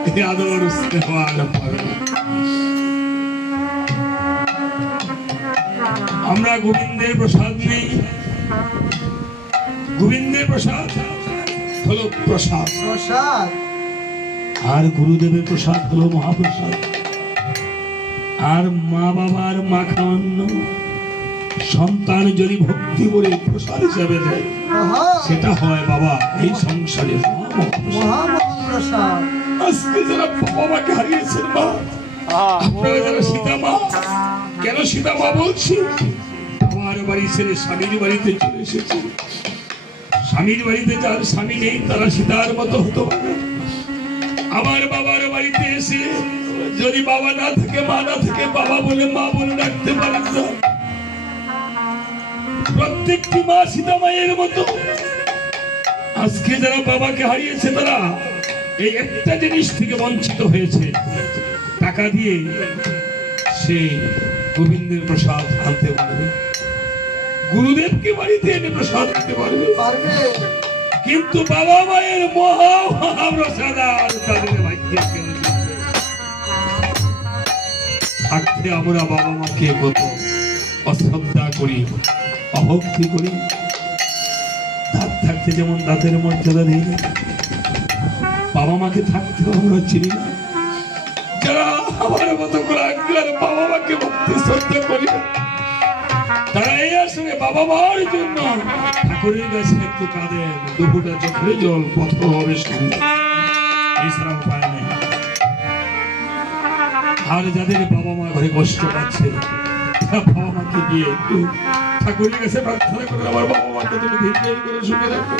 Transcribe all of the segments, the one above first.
আর পাবে না। আমরা গোবিন্দের প্রসাদ নেই। গোবিন্দের প্রসাদ হলো প্রসাদ। প্রসাদ? আর গুরুদেবের প্রসাদ হলো মহাপ্রসাদ। আর মা বাবার মাখা অন্ন সন্তান যদি ভক্তি করে প্রসাদ হিসাবে দেয় সেটা হয় বাবা এই সংসারে মহাপ্রসাদ। আজকে যারা বাবা মাকে হারিয়েছেন মা আপনারা যারা সীতা মা কেন সীতা মা বলছি? বাড়ি ছেলে স্বামীর বাড়িতে চলে এসেছে। স্বামীর বাড়িতে যার স্বামী নেই তারা সীতার মতো হতে আমার বাবার বাড়িতে এসে যদি বাবা না থাকে মা না থাকে বাবা বলে মা বলে ডাকতে পারেন না। প্রত্যেকটি মা সীতা মায়ের মতো। আজকে যারা বাবাকে হারিয়েছে তারা এই একটা জিনিস থেকে বঞ্চিত হয়েছে টাকা দিয়ে সে গোবিন্দের প্রসাদ আনতে পারবে। গুরুদেবকে বাড়িতে এনে প্রসাদ দিতে পারবে। পারবে। কিন্তু বাবা মায়ের মহা মহাপ্রসাদ আর তাদের ভাগ্যে কেন থাকতে আমরা বাবা মাকে কত অশ্রদ্ধা করি অভক্তি করি। দাঁত থাকতে যেমন দাঁতের মর্যাদা দিই না বাবা মাকে থাকতে আমরা চিনি যারা আমার মতো করে বাবা মাকে শ্রদ্ধা করি। তারা এই আসলে বাবা মার জন্য ঠাকুরের কাছে একটু কাঁদেন। দুপুরটা চোখে জল পথ হবে এছাড়া উপায় নেই। আর যাদের বাবা মা ঘরে কষ্ট পাচ্ছে, তারা বাবা মাকে দিয়ে একটু ঠাকুরের কাছে প্রার্থনা করে, আমার বাবা মাকে তুমি ধীরে করে শুনে রাখো।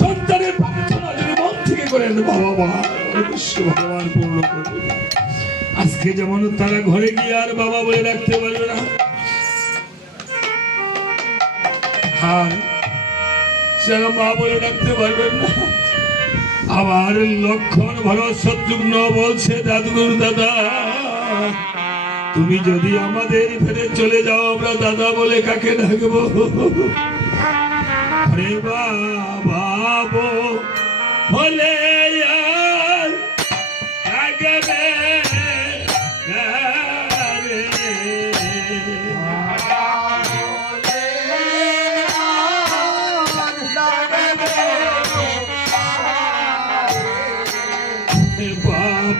সন্তানের করেন বাবা আজকে যেমন তারা ঘরে গিয়ে আর বাবা বলে রাখতে পারবে না। আর যারা মা বলে ডাকতে পারবেন না। আমার লক্ষণ ভালো শত্রুঘ্ন বলছে দাদুগুরু দাদা, তুমি যদি আমাদের ফেরে চলে যাও, আমরা দাদা বলে কাকে ডাকবো? বাবা বলে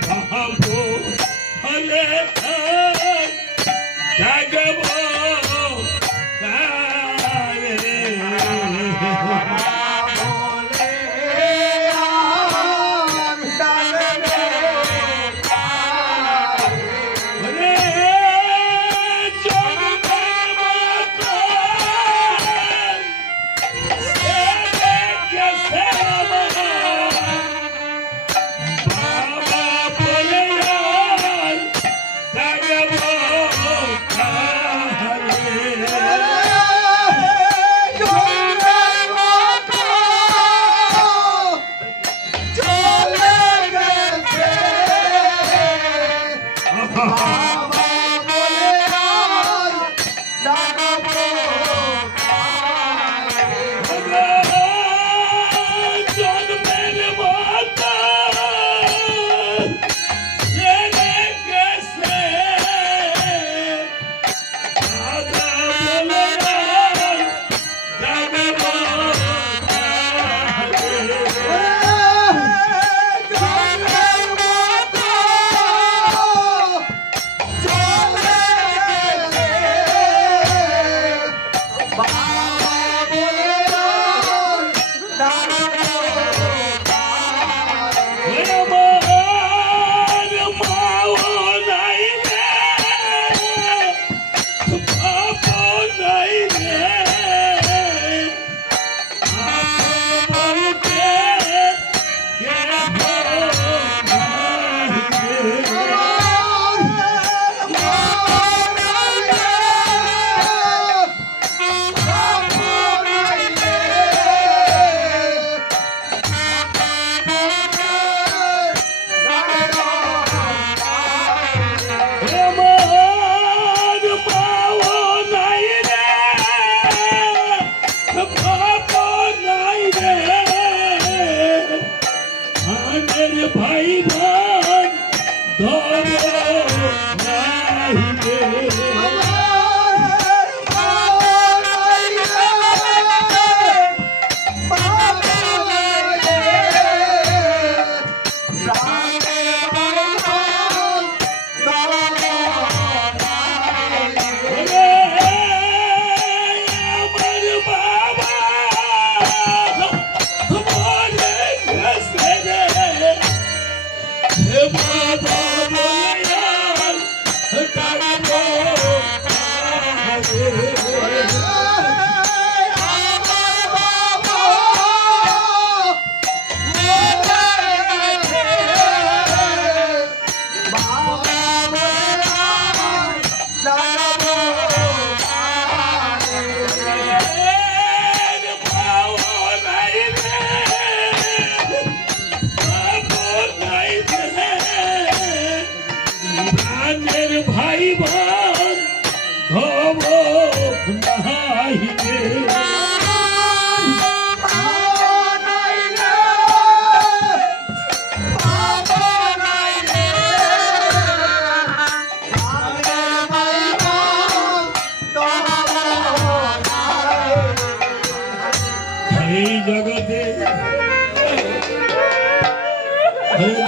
Come on, come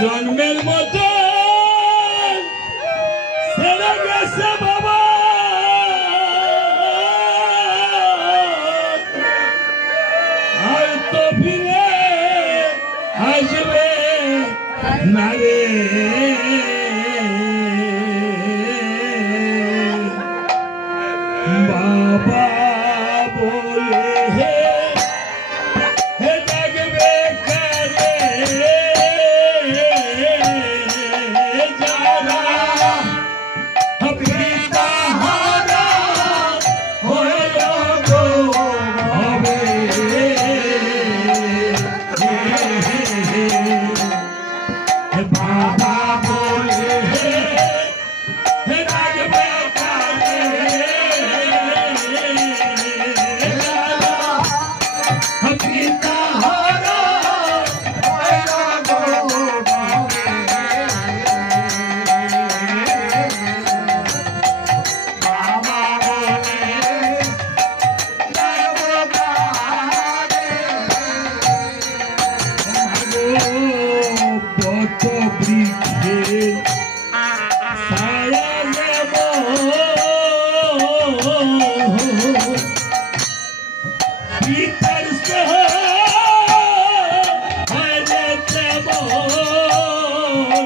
জন্মের মতো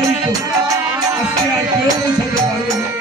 Cristo. Así hay que.